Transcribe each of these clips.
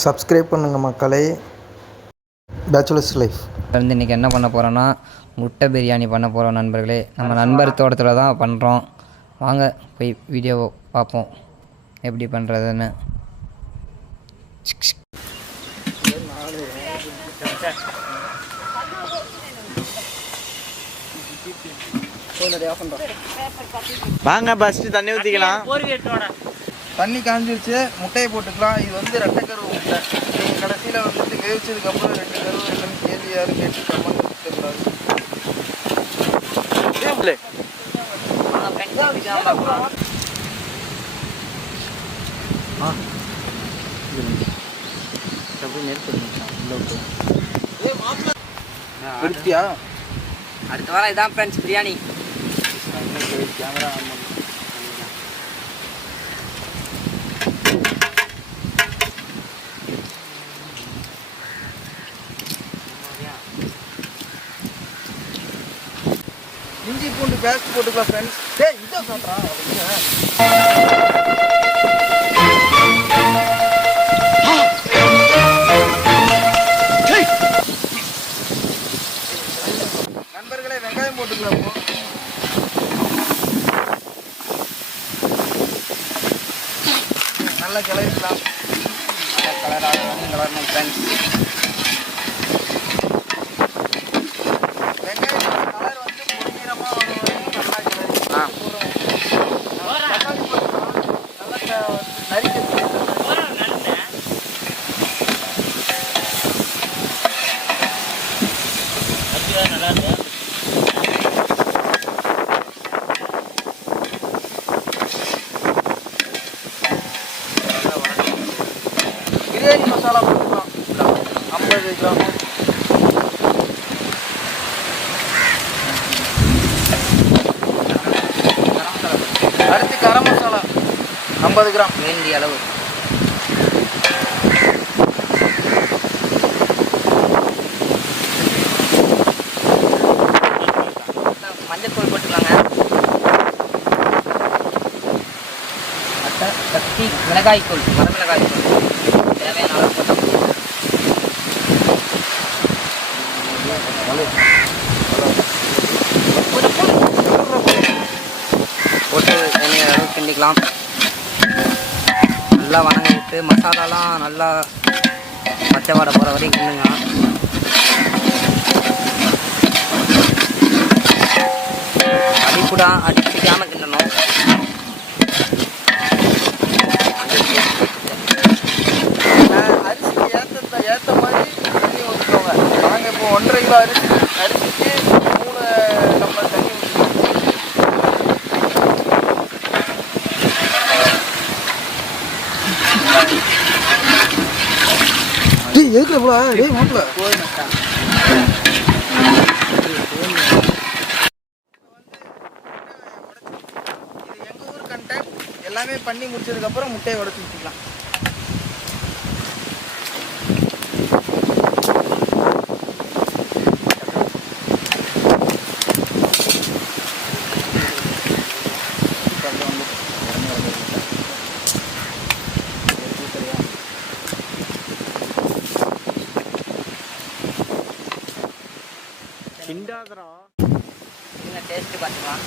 Subscribe பண்ணுங்கள் மக்களே. Bachelors life வந்து இன்றைக்கி என்ன பண்ண போகிறோன்னா முட்டை பிரியாணி பண்ண போகிறோம் நண்பர்களே. நம்ம நண்பர் தோட்டத்தில் தான் பண்ணுறோம். வாங்க போய் வீடியோவை பார்ப்போம் எப்படி பண்ணுறதுன்னு. வாங்க ஃபஸ்ட்டு தண்ணி ஊற்றிக்கலாம். தண்ணி காஞ்சிருச்சு, முட்டையை போட்டுக்கலாம். இது வந்து ரெட்டைக்கருவு முட்டை. நீங்கள் கடைசியில் வந்துட்டு வேவிச்சதுக்கப்புறம் 2 கருவு இருக்குன்னு கேள்வி யாரும் கேட்டு கம்மன் வச்சுக்கூடாது. அடுத்த வாரம் இதான் ஃப்ரெண்ட்ஸ் பிரியாணி. கேமரா இஞ்சி பூண்டு பேஸ்ட் போட்டுக்கலாம் ஃப்ரெண்ட்ஸ். இதை சொல்கிறான் நண்பர்களே. வெங்காயம் போட்டுக்கலாம். நல்லா கிளறிக்கலாம். கலரணும் ஃப்ரெண்ட்ஸ். பிரியாணி மசாலா போட்டுக்கலாம் 50 கிராம். அடுத்து கரம் மசாலா 50 கிராம் வேண்டிய அளவு. மஞ்சத்தூள் போட்டுக்கலாங்க. கத்தி மிளகாய்த்தூள், வரமிளகாய்த்தூள் தேவையான அளவு போட்டோம். போட்டு தேவையான அளவு கிண்டிக்கலாம். நல்லா வணங்க விட்டு மசாலாலாம் நல்லா பச்சை வாடை போகிற வரையும் கிண்டுங்க. அடிப்பிடிக்காமல் கிண்டணும். அரிசிக்கு ஏற்ற மாதிரி தண்ணி ஊற்றிக்கோங்க. நாங்கள் இப்போ 1.5 கிலோ அரிசிக்கு 3 டம்ளர் தண்ணி எல்லாமே பண்ணி முடிச்சதுக்கப்புறம் முட்டையை உடச்சி ஊற்றிக்கலாம். டேஸ்ட்டு பார்த்துக்கலாம்.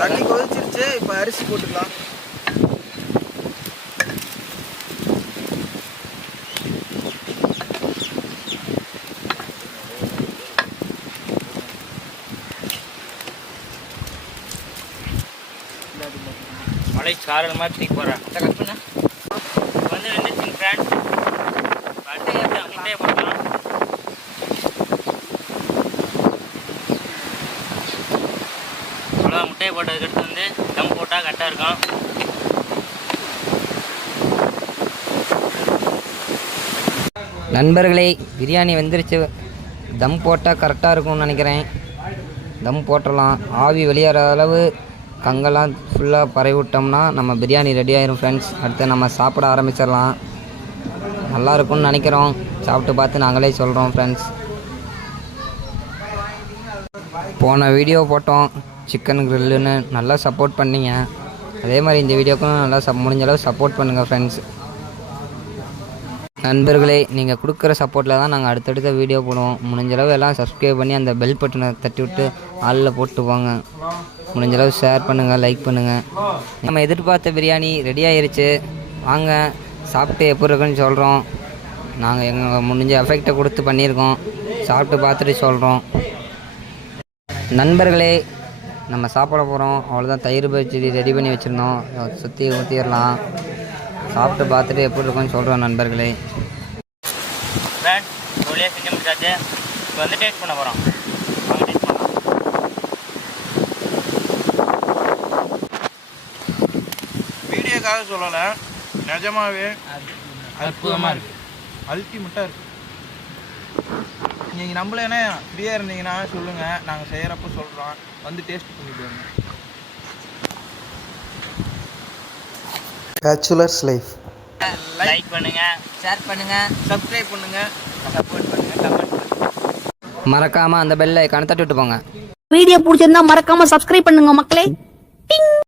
தண்ணி கொதிச்சிருச்சு. இப்போ அரிசி போட்டுக்கலாம். மழை சாரல் மாதிரி தூக்கி போகிறேன். கட் பண்ண வந்து வெந்துச்சுங்க ஃப்ரெண்ட்ஸ். முட்டையை போட்டலாம். அவ்வளோதான். முட்டையை போட்டதுக்கு வந்து தம் போட்டால் கரெக்டாக இருக்கும். நண்பர்களே, பிரியாணி வெந்துருச்சு. தம் போட்டால் கரெக்டாக இருக்கும்னு நினைக்கிறேன். தம் போட்டுடலாம். ஆவி வெளியேற அளவு கங்கெல்லாம் ஃபுல்லாக பரவி விட்டோம்னா நம்ம பிரியாணி ரெடி ஆயிரும் ஃப்ரெண்ட்ஸ். அடுத்து நம்ம சாப்பிட ஆரம்பிச்சிடலாம். நல்லாயிருக்கும்னு நினைக்கிறோம். சாப்பிட்டு பார்த்து நாங்களே சொல்கிறோம் ஃப்ரெண்ட்ஸ். போன வீடியோ போட்டோம் சிக்கன் கிரில்லுன்னு நல்லா சப்போர்ட் பண்ணீங்க. அதே மாதிரி இந்த வீடியோக்கும் நல்லா முடிஞ்ச அளவு சப்போர்ட் பண்ணுங்கள் ஃப்ரெண்ட்ஸ். நண்பர்களே, நீங்கள் கொடுக்குற சப்போர்ட்டில் தான் நாங்கள் அடுத்தடுத்த வீடியோ போடுவோம். முடிஞ்சளவு எல்லாம் சப்ஸ்கிரைப் பண்ணி அந்த பெல் பட்டனை தட்டி விட்டு ஆளில் போட்டு போங்க. முடிஞ்சளவு ஷேர் பண்ணுங்கள், லைக் பண்ணுங்கள். நம்ம எதிர்பார்த்த பிரியாணி ரெடி ஆயிருச்சு. வாங்க சாப்பிட்டு எப்படி இருக்குன்னு சொல்கிறோம். நாங்கள் எங்கள் முடிஞ்ச எஃபெக்டை கொடுத்து பண்ணியிருக்கோம். சாப்பிட்டு பார்த்துட்டு சொல்கிறோம். நண்பர்களே, நம்ம சாப்பிட போகிறோம். அவ்வளோதான். தயிர் பச்சடி ரெடி பண்ணி வச்சுருந்தோம். சுற்றி ஊற்றிடலாம். சாப்பிட்டு பார்த்துட்டு எப்படி இருக்குன்னு சொல்கிறோம் நண்பர்களே. ஃப்ரெண்ட்ஸ், ஒளியாக செஞ்சு முடிச்சாச்சு. இப்போ வந்து டேஸ்ட் பண்ண போகிறோம். வீடியோக்காக சொல்லலை, நிஜமாவே அற்புதமாக இருக்குது. அல்டிமேட்டாக இருக்குது. நீங்கள் நம்மளேனா ஃப்ரீயாக இருந்தீங்கன்னா சொல்லுங்கள், நாங்கள் செய்கிறப்ப சொல்கிறோம். வந்து டேஸ்ட் பண்ணிட்டு வாங்க. Bachelors life. லைக் பண்ணுங்கள், ஷேர் பண்ணுங்கள், சப்ஸ்கிரைப் பண்ணுங்கள், சப்போர்ட் பண்ணுங்கள், கமெண்ட் பண்ணுங்கள். மறக்காமல் அந்த பெல்லை கணத்தட்டு விட்டு போங்க. வீடியோ பிடிச்சிருந்தா மறக்காம சப்ஸ்கிரைப் பண்ணுங்க மக்களே.